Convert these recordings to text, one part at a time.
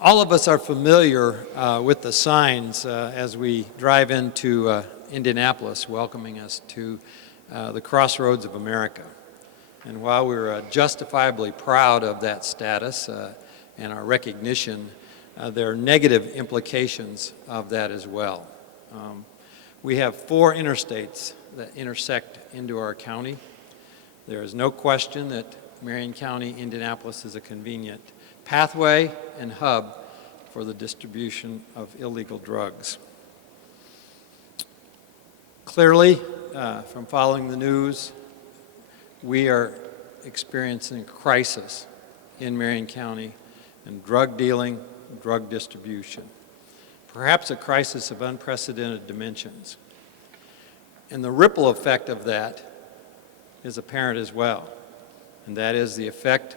All of us are familiar with the signs as we drive into Indianapolis, welcoming us to the crossroads of America. And while we're justifiably proud of that status and our recognition, there are negative implications of that as well. We have 4 interstates that intersect into our county. There is no question that Marion County, Indianapolis is a convenient pathway and hub for the distribution of illegal drugs. Clearly, from following the news, we are experiencing a crisis in Marion County in drug dealing, drug distribution, perhaps a crisis of unprecedented dimensions. And the ripple effect of that is apparent as well, and that is the effect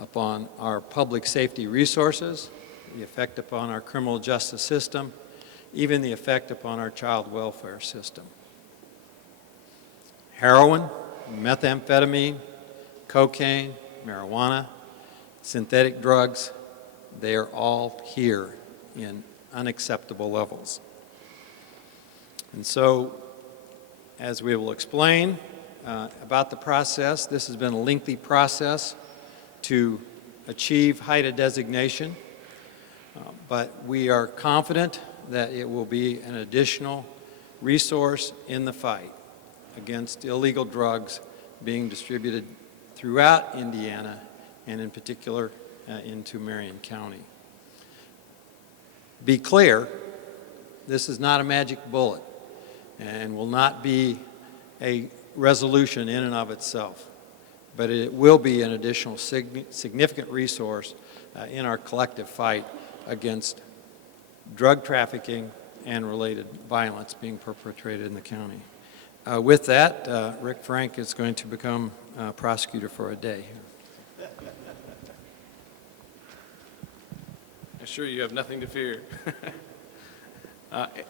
upon our public safety resources, the effect upon our criminal justice system, even the effect upon our child welfare system. Heroin, methamphetamine, cocaine, marijuana, synthetic drugs, they are all here in unacceptable levels. And so, as we will explain about the process, this has been a lengthy process to achieve HIDTA designation, but we are confident that it will be an additional resource in the fight against illegal drugs being distributed throughout Indiana and in particular into Marion County. Be clear, this is not a magic bullet and will not be a resolution in and of itself, but it will be an additional significant resource in our collective fight against drug trafficking and related violence being perpetrated in the county. With that, Rick Frank is going to become prosecutor for a day. I assure you have nothing to fear.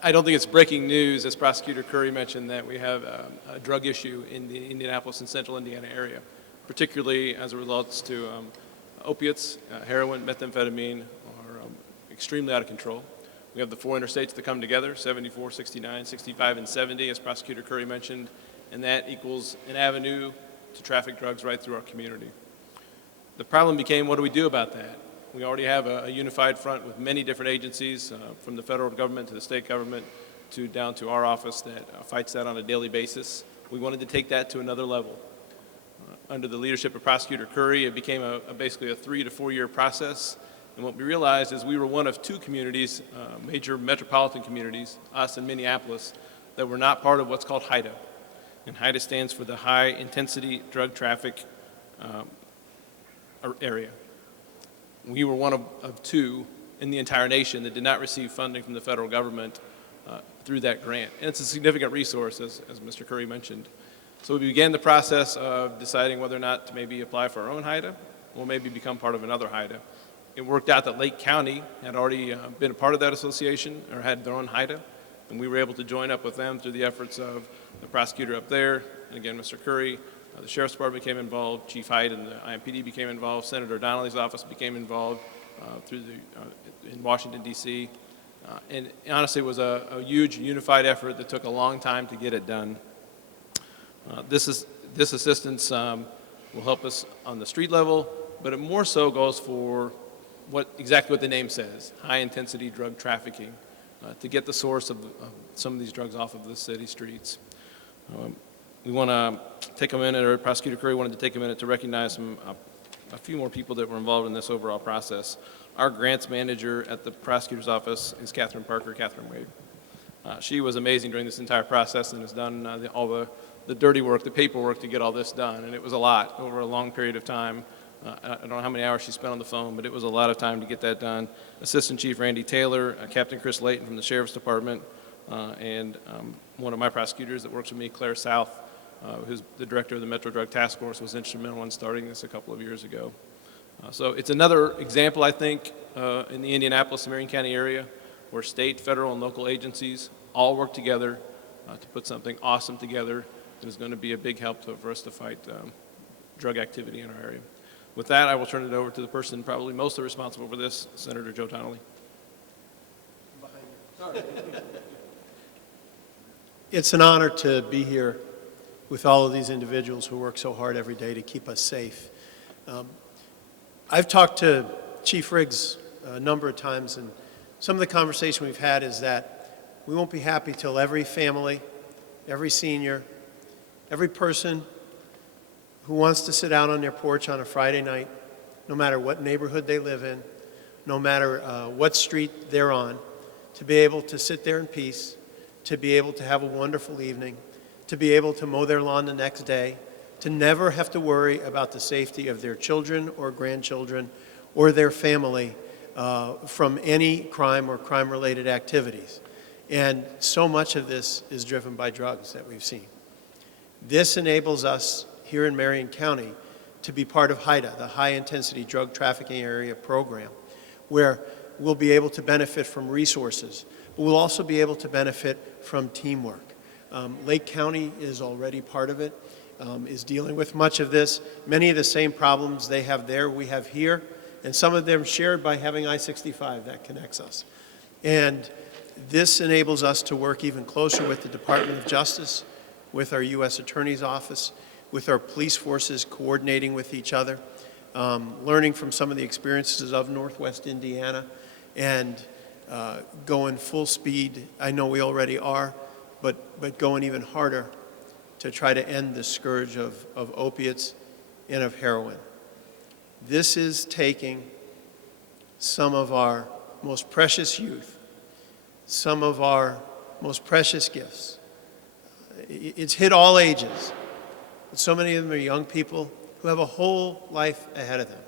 I don't think it's breaking news, as Prosecutor Curry mentioned, that we have a drug issue in the Indianapolis and central Indiana area, particularly as it relates to opiates, heroin, methamphetamine are extremely out of control. We have the 4 interstates that come together, 74, 69, 65, and 70, as Prosecutor Curry mentioned, and that equals an avenue to traffic drugs right through our community. The problem became, what do we do about that? We already have a unified front with many different agencies, from the federal government to the state government to down to our office that fights that on a daily basis. We wanted to take that to another level. Under the leadership of Prosecutor Curry, it became basically a 3 to 4 year process. And what we realized is we were one of 2 communities, major metropolitan communities, us and Minneapolis, that were not part of what's called HIDTA. And HIDTA stands for the High Intensity Drug Traffic area. We were one of 2 in the entire nation that did not receive funding from the federal government through that grant. And it's a significant resource, as Mr. Curry mentioned. So we began the process of deciding whether or not to maybe apply for our own HIDTA or maybe become part of another HIDTA. It worked out that Lake County had already been a part of that association or had their own HIDTA, and we were able to join up with them through the efforts of the prosecutor up there, and again, Mr. Curry. The Sheriff's Department became involved, Chief Hyde and the IMPD became involved, Senator Donnelly's office became involved in Washington, D.C. And honestly, it was a huge unified effort that took a long time to get it done. This assistance will help us on the street level, but it more so goes for exactly what the name says, high-intensity drug trafficking, to get the source of some of these drugs off of the city streets. We want to take a minute, or Prosecutor Curry wanted to take a minute to recognize a few more people that were involved in this overall process. Our grants manager at the prosecutor's office is Catherine Wade. She was amazing during this entire process and has done all the dirty work, the paperwork to get all this done, and it was a lot over a long period of time. I don't know how many hours she spent on the phone, but it was a lot of time to get that done. Assistant Chief Randy Taylor, Captain Chris Layton from the Sheriff's Department, and one of my prosecutors that works with me, Claire South, who's the director of the Metro Drug Task Force, was instrumental in starting this a couple of years ago. So it's another example, I think, in the Indianapolis and Marion County area where state, federal, and local agencies all work together to put something awesome together that is going to be a big help for us to fight drug activity in our area. With that, I will turn it over to the person probably mostly responsible for this, Senator Joe Donnelly. It's an honor to be here with all of these individuals who work so hard every day to keep us safe. I've talked to Chief Riggs a number of times, and some of the conversation we've had is that we won't be happy till every family, every senior, every person who wants to sit out on their porch on a Friday night, no matter what neighborhood they live in, no matter what street they're on, to be able to sit there in peace, to be able to have a wonderful evening, to be able to mow their lawn the next day, to never have to worry about the safety of their children or grandchildren or their family from any crime or crime-related activities. And so much of this is driven by drugs that we've seen. This enables us here in Marion County to be part of HIDA, the High Intensity Drug Trafficking Area Program, where we'll be able to benefit from resources, but we'll also be able to benefit from teamwork. Lake County is already part of it, is dealing with much of this. Many of the same problems they have there, we have here, and some of them shared by having I-65 that connects us. And this enables us to work even closer with the Department of Justice, with our U.S. Attorney's Office, with our police forces coordinating with each other, learning from some of the experiences of Northwest Indiana, and going full speed. I know we already are, but going even harder to try to end the scourge of opiates and of heroin. This is taking some of our most precious youth, some of our most precious gifts. It's hit all ages. But so many of them are young people who have a whole life ahead of them.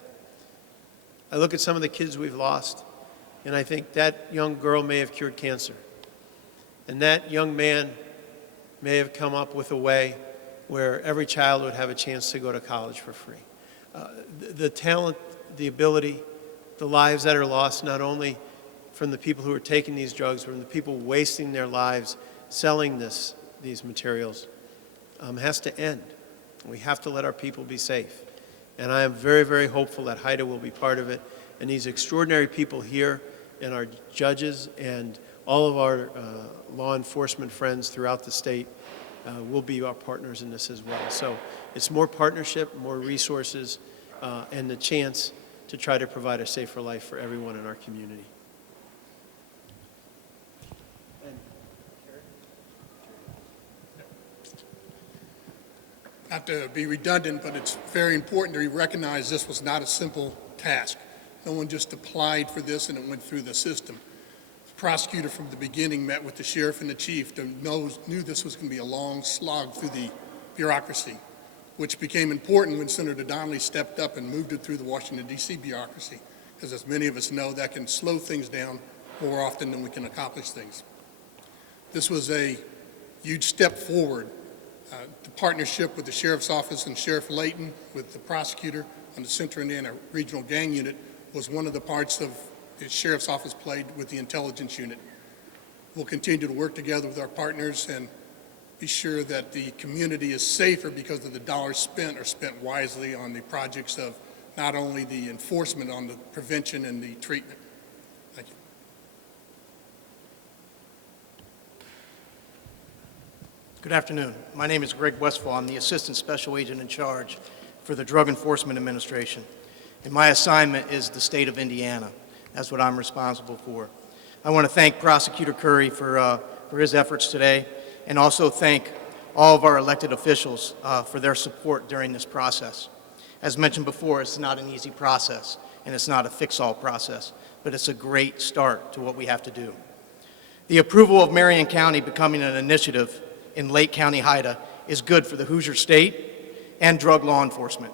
I look at some of the kids we've lost, and I think that young girl may have cured cancer. And that young man may have come up with a way where every child would have a chance to go to college for free. The talent, the ability, the lives that are lost, not only from the people who are taking these drugs, but from the people wasting their lives selling these materials, has to end. We have to let our people be safe. And I am very, very hopeful that HIDA will be part of it. And these extraordinary people here, and our judges, and all of our law enforcement friends throughout the state will be our partners in this as well. So it's more partnership, more resources, and the chance to try to provide a safer life for everyone in our community. Not to be redundant, but it's very important to recognize this was not a simple task. No one just applied for this and it went through the system. The prosecutor from the beginning met with the sheriff and the chief and knew this was going to be a long slog through the bureaucracy, which became important when Senator Donnelly stepped up and moved it through the Washington, D.C. bureaucracy, because as many of us know, that can slow things down more often than we can accomplish things. This was a huge step forward. The partnership with the Sheriff's Office and Sheriff Layton with the prosecutor on the Central Indiana Regional Gang Unit was one of the parts of the Sheriff's Office played with the intelligence unit. We'll continue to work together with our partners and be sure that the community is safer because of the dollars spent are spent wisely on the projects of not only the enforcement, on the prevention and the treatment. Thank you. Good afternoon. My name is Greg Westfall. I'm the Assistant Special Agent in charge for the Drug Enforcement Administration. And my assignment is the state of Indiana. That's what I'm responsible for. I want to thank Prosecutor Curry for his efforts today, and also thank all of our elected officials for their support during this process. As mentioned before, it's not an easy process, and it's not a fix-all process, but it's a great start to what we have to do. The approval of Marion County becoming an initiative in Lake County HIDA is good for the Hoosier State and drug law enforcement.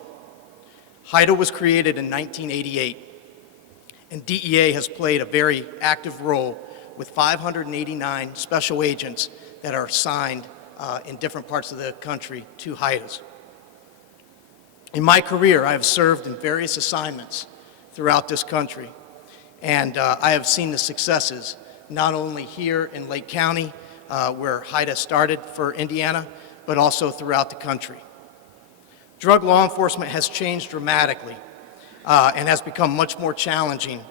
HIDA was created in 1988, and DEA has played a very active role with 589 special agents that are assigned in different parts of the country to HIDAs. In my career, I have served in various assignments throughout this country, and I have seen the successes not only here in Lake County, where HIDA started for Indiana, but also throughout the country. Drug law enforcement has changed dramatically and has become much more challenging,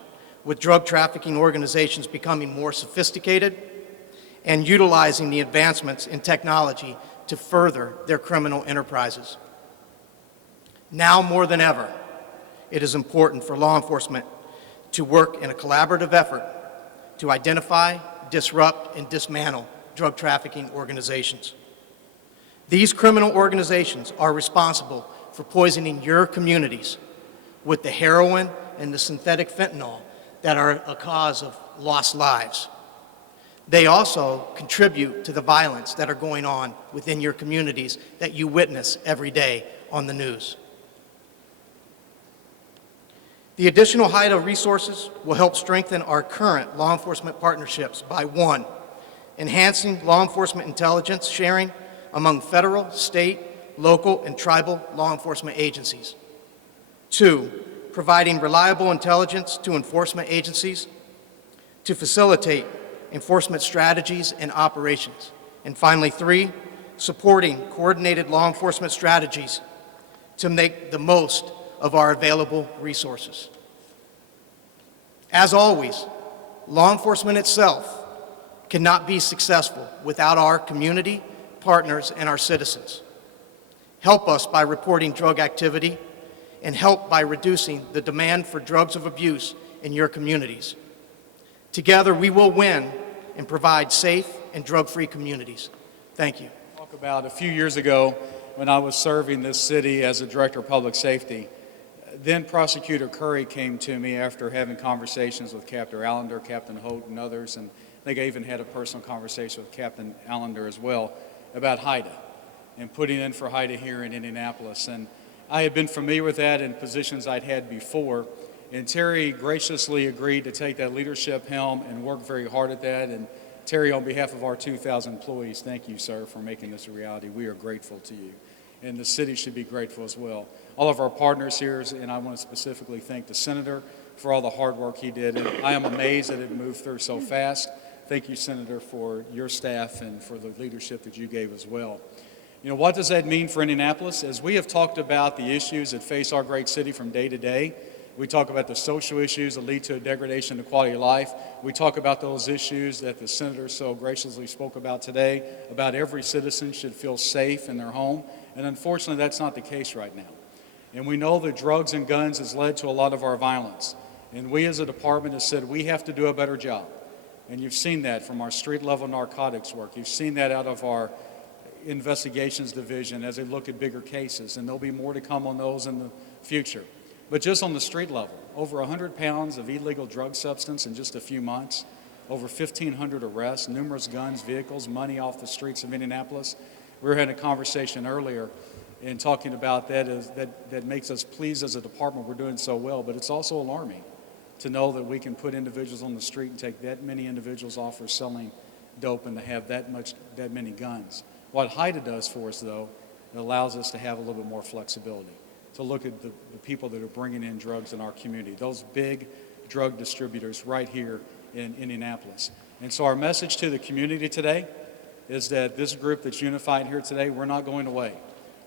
with drug trafficking organizations becoming more sophisticated and utilizing the advancements in technology to further their criminal enterprises. Now more than ever, it is important for law enforcement to work in a collaborative effort to identify, disrupt, and dismantle drug trafficking organizations. These criminal organizations are responsible for poisoning your communities with the heroin and the synthetic fentanyl that are a cause of lost lives. They also contribute to the violence that are going on within your communities that you witness every day on the news. The additional HIDA resources will help strengthen our current law enforcement partnerships by 1, enhancing law enforcement intelligence sharing among federal, state, local, and tribal law enforcement agencies. 2, providing reliable intelligence to enforcement agencies to facilitate enforcement strategies and operations. And finally, 3, supporting coordinated law enforcement strategies to make the most of our available resources. As always, law enforcement itself cannot be successful without our community, partners, and our citizens. Help us by reporting drug activity, and help by reducing the demand for drugs of abuse in your communities. Together, we will win and provide safe and drug-free communities. Thank you. Talk about a few years ago when I was serving this city as a director of public safety. Then Prosecutor Curry came to me after having conversations with Captain Allender, Captain Holt, and others, and I think I even had a personal conversation with Captain Allender as well about HIDA and putting in for HIDA here in Indianapolis. And I had been familiar with that in positions I'd had before, and Terry graciously agreed to take that leadership helm and work very hard at that. And Terry, on behalf of our 2,000 employees, thank you, sir, for making this a reality. We are grateful to you, and the city should be grateful as well. All of our partners here, and I want to specifically thank the Senator for all the hard work he did. And I am amazed that it moved through so fast. Thank you, Senator, for your staff and for the leadership that you gave as well. You know, what does that mean for Indianapolis? As we have talked about the issues that face our great city from day to day, we talk about the social issues that lead to a degradation of quality of life. We talk about those issues that the Senator so graciously spoke about today, about every citizen should feel safe in their home. And unfortunately, that's not the case right now. And we know that drugs and guns has led to a lot of our violence. And we as a department have said we have to do a better job. And you've seen that from our street-level narcotics work. You've seen that out of our investigations division as they look at bigger cases, and there'll be more to come on those in the future. But just on the street level, over 100 pounds of illegal drug substance in just a few months, over 1,500 arrests, numerous guns, vehicles, money off the streets of Indianapolis. We were having a conversation earlier and talking about that makes us pleased as a department we're doing so well, but it's also alarming to know that we can put individuals on the street and take that many individuals off for selling dope and to have that many guns. What HIDA does for us, though, it allows us to have a little bit more flexibility, to look at the people that are bringing in drugs in our community, those big drug distributors right here in Indianapolis. And so our message to the community today is that this group that's unified here today, we're not going away.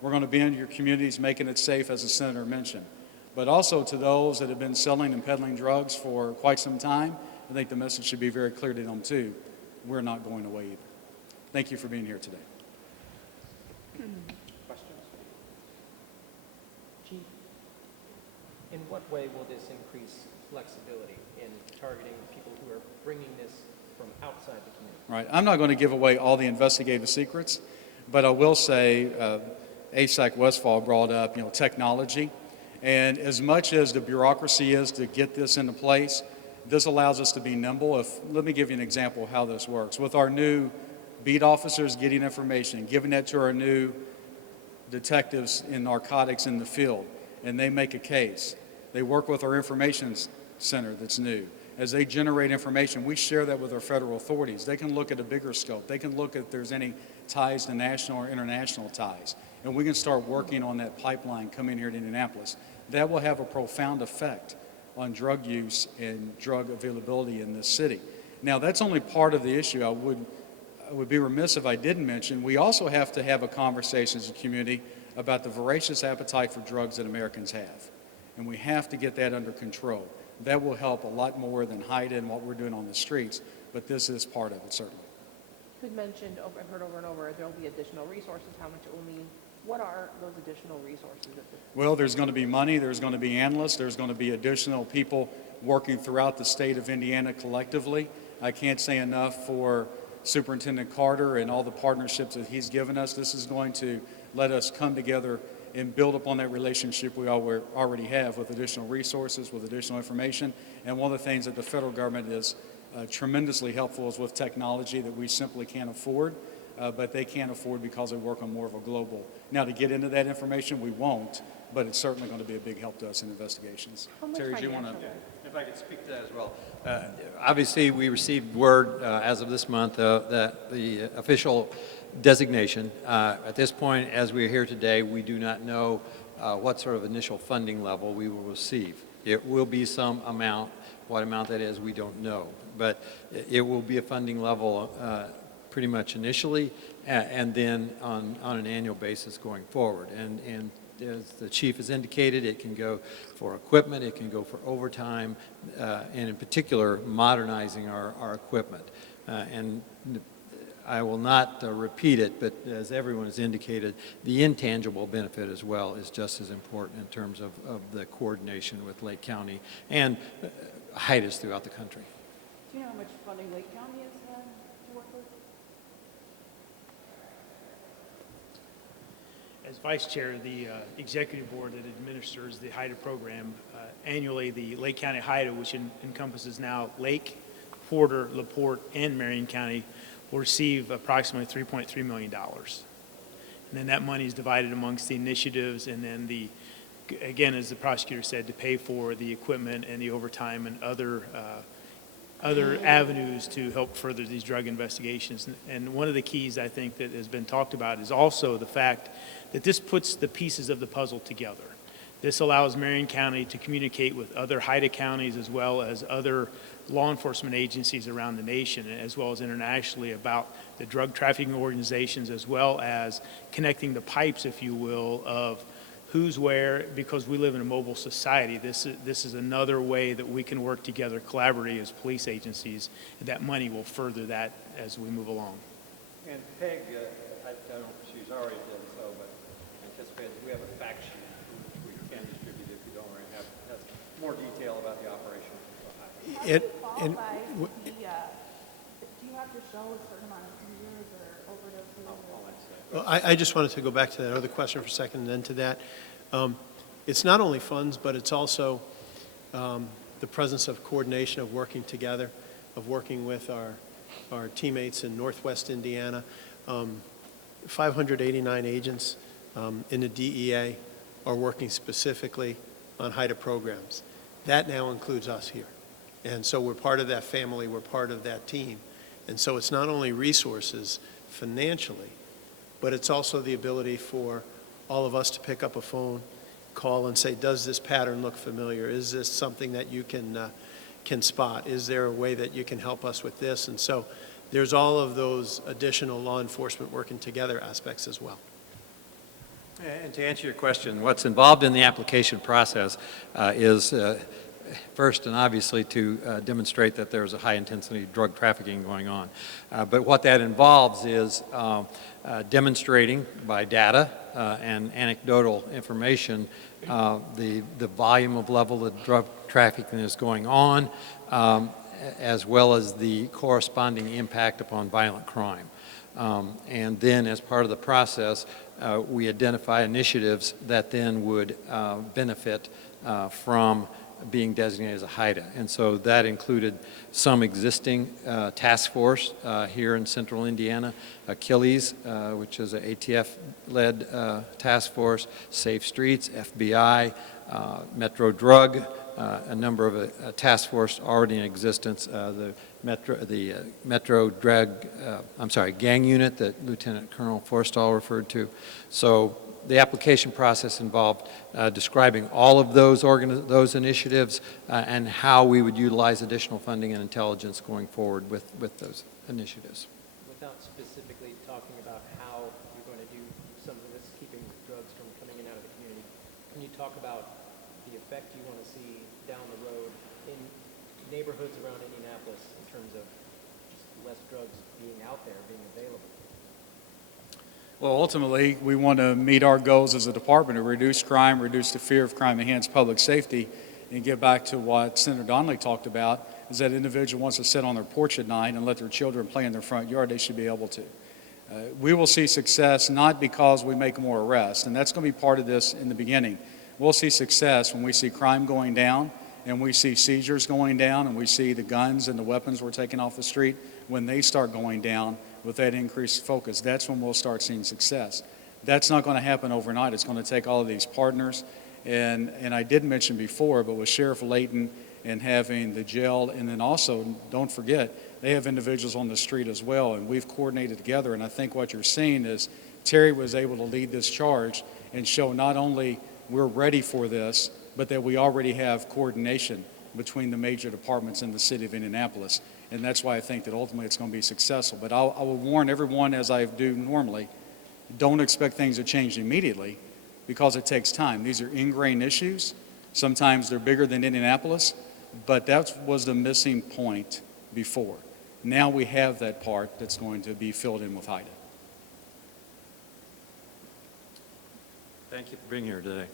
We're going to be in your communities making it safe, as the Senator mentioned. But also to those that have been selling and peddling drugs for quite some time, I think the message should be very clear to them too. We're not going away either. Thank you for being here today. Questions? Chief, in what way will this increase flexibility in targeting people who are bringing this from outside the community? Right. I'm not going to give away all the investigative secrets, but I will say ASAC Westfall brought up, technology. And as much as the bureaucracy is to get this into place, this allows us to be nimble. Let me give you an example of how this works. With our new beat officers getting information, giving that to our new detectives in narcotics in the field, and they make a case. They work with our information center that's new. As they generate information, we share that with our federal authorities. They can look at a bigger scope. They can look at if there's any ties to national or international ties. And we can start working on that pipeline coming here to Indianapolis. That will have a profound effect on drug use and drug availability in this city. Now, that's only part of the issue. I would be remiss if I didn't mention, we also have to have a conversation as a community about the voracious appetite for drugs that Americans have. and we have to get that under control. That will help a lot more than hide in what we're doing on the streets, but this is part of it, certainly. We've mentioned, I've heard over and over, there will be additional resources, how much it will mean. What are those additional resources? Well, there's going to be money, there's going to be analysts, there's going to be additional people working throughout the state of Indiana collectively. I can't say enough for Superintendent Carter and all the partnerships that he's given us. This is going to let us come together and build upon that relationship we already have with additional resources, with additional information. And one of the things that the federal government is tremendously helpful is with technology that we simply can't afford, but they can't afford because they work on more of a global. Now, to get into that information, we won't, but it's certainly going to be a big help to us in investigations. Terry, do you want to? If I could speak to that as well. Obviously, we received word as of this month that the official designation, at this point, as we're here today, we do not know what sort of initial funding level we will receive. It will be some amount. What amount that is, we don't know. But it will be a funding level pretty much initially, and then on an annual basis going forward. And as the chief has indicated, it can go for equipment, it can go for overtime, and in particular, modernizing our equipment. And I will not repeat it, but as everyone has indicated, the intangible benefit as well is just as important in terms of the coordination with Lake County and HIDAs throughout the country. Do you know how much funding Lake County has to work with? As Vice Chair, the executive board that administers the HIDA program, annually the Lake County HIDA, which encompasses now Lake, Porter, LaPorte, and Marion County, will receive approximately $3.3 million. And then that money is divided amongst the initiatives, and then again, as the prosecutor said, to pay for the equipment and the overtime and other avenues to help further these drug investigations. And one of the keys I think that has been talked about is also the fact that this puts the pieces of the puzzle together. This allows Marion County to communicate with other HIDA counties as well as other law enforcement agencies around the nation, as well as internationally, about the drug trafficking organizations, as well as connecting the pipes, if you will, of who's where, because we live in a mobile society. This is another way that we can work together collaboratively as police agencies, and that money will further that as we move along. And Peg, I don't know if she's already done so, but anticipated we have a fact sheet which we can distribute if you don't already have has more detail about the operation. Do you have to show a certain amount of seizures or overdoses? Well, I just wanted to go back to that other question for a second and then to that. It's not only funds, but it's also the presence of coordination, of working together, of working with our teammates in Northwest Indiana. 589 agents in the DEA are working specifically on HIDA programs. That now includes us here. And so we're part of that family, we're part of that team. And so it's not only resources financially, but it's also the ability for all of us to pick up a phone, call and say, does this pattern look familiar? Is this something that you can spot? Is there a way that you can help us with this? And so there's all of those additional law enforcement working together aspects as well. And to answer your question, what's involved in the application process is first and obviously to demonstrate that there's a high-intensity drug trafficking going on. But what that involves is demonstrating by data and anecdotal information the volume of level of drug trafficking that's going on, as well as the corresponding impact upon violent crime. And then as part of the process, we identify initiatives that then would benefit from being designated as a HIDA. And so that included some existing task force here in central Indiana, Achilles, which is an ATF-led task force, Safe Streets, FBI, Metro Drug, a number of task force already in existence, the Metro Drug, gang unit that Lieutenant Colonel Forstall referred to. So the application process involved describing all of those initiatives and how we would utilize additional funding and intelligence going forward with those initiatives. Without specifically talking about how you're going to do some of this, keeping drugs from coming in and out of the community, can you talk about the the effect you want to see down the road in neighborhoods around Indianapolis in terms of just less drugs being out there, being available? Well, ultimately, we want to meet our goals as a department to reduce crime, reduce the fear of crime, enhance public safety, and get back to what Senator Donnelly talked about, is that individual wants to sit on their porch at night and let their children play in their front yard, they should be able to. We will see success not because we make more arrests, and that's going to be part of this in the beginning. We'll see success when we see crime going down, and we see seizures going down, and we see the guns and the weapons we're taking off the street. When they start going down with that increased focus, that's when we'll start seeing success. That's not going to happen overnight. It's going to take all of these partners. And I did mention before, but with Sheriff Layton and having the jail, and then also, don't forget, they have individuals on the street as well, and we've coordinated together. And I think what you're seeing is Terry was able to lead this charge and show not only we're ready for this, but that we already have coordination between the major departments in the city of Indianapolis. And that's why I think that ultimately it's going to be successful. But I will warn everyone, as I do normally, don't expect things to change immediately because it takes time. These are ingrained issues. Sometimes they're bigger than Indianapolis, but that was the missing point before. Now we have that part that's going to be filled in with HIDA. Thank you for being here today.